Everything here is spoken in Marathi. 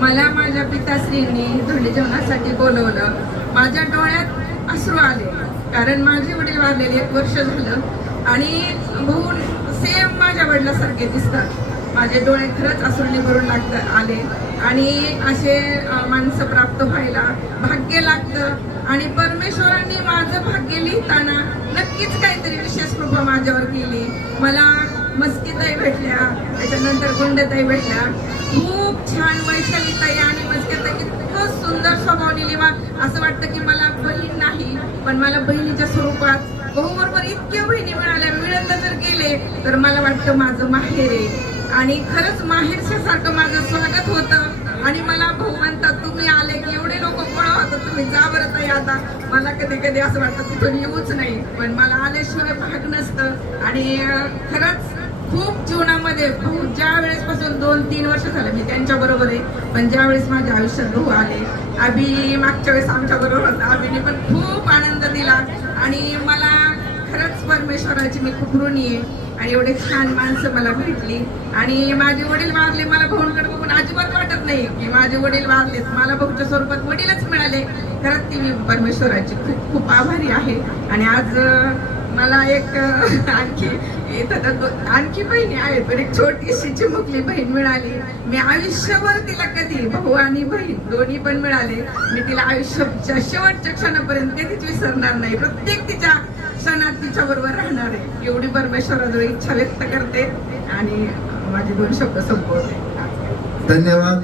मला माझ्या पिताश्रींनी धोंडे जेवणासाठी बोलवलं. माझ्या डोळ्यात अश्रू आले, कारण माझे वडील वारलेले 1 वर्ष झालं आणि भाऊ सेम माझ्या वडिलासारखे दिसतात. माझे डोळे खरंच अश्रूंनी भरून आले आणि असे माणसं प्राप्त व्हायला भाग्य लागतं. आणि परमेश्वरांनी माझं भाग्य लिहिताना नक्कीच काहीतरी विशेष कृपा माझ्यावर केली. मला मस्कीताई भेटल्या, त्याच्यानंतर गुंडताई भेटल्या. खूप छान वैशालीताई आणि मस्कीताई इतकं सुंदर स्वभाव निलिमा, असं वाटतं की मला बहीण नाही पण मला बहिणीच्या स्वरूपात बरोबर इतक्या बहिणी मिळाल्या जर गेले तर मला वाटतं माझं माहेर आहे. आणि खरंच माहेरच्यासारखं माझं स्वागत होतं. आणि मला भाऊ म्हणतात तुम्ही आले की एवढे लोक पळा होतं, तुम्ही जा बरं ताई. आता मला कधी कधी असं वाटतं तिथून येऊच नाही, पण मला आल्याशिवाय भाग नसतं. आणि खरंच खूप जीवनामध्ये भाऊ ज्या वेळेस पासून 2-3 वर्ष झाले मी त्यांच्या बरोबर आहे, पण ज्या वेळेस माझ्या आयुष्यात भाऊ आले, अभि मागच्या वेळेस आमच्या बरोबर होता, अभिने पण खूप आनंद दिला. आणि मला खरंच परमेश्वराची मी खूप ऋणी आहे. आणि एवढे छान माणसं मला भेटली. आणि माझे वडील वारले, मला भाऊंकडे बघून अजिबात वाटत नाही की माझे वडील वारलेत. मला भाऊच्या स्वरूपात वडीलच मिळाले. खरंच ती मी परमेश्वराची खूप खूप आभारी आहे. आणि आज मला एक आणखी बहिणी आहेत, पण एक छोटीशी चिमुकली बहीण मिळाली. मी आयुष्यभर तिला कधी भाऊ आणि बहीण दोन्ही पण मिळाले, मी तिला आयुष्याच्या शेवटच्या क्षणापर्यंत कधीच विसरणार नाही. प्रत्येक तिच्या क्षणात तिच्या बरोबर राहणार आहे, एवढी परमेश्वराजवळ इच्छा व्यक्त करते आणि माझे 2 शब्द संपवते. धन्यवाद.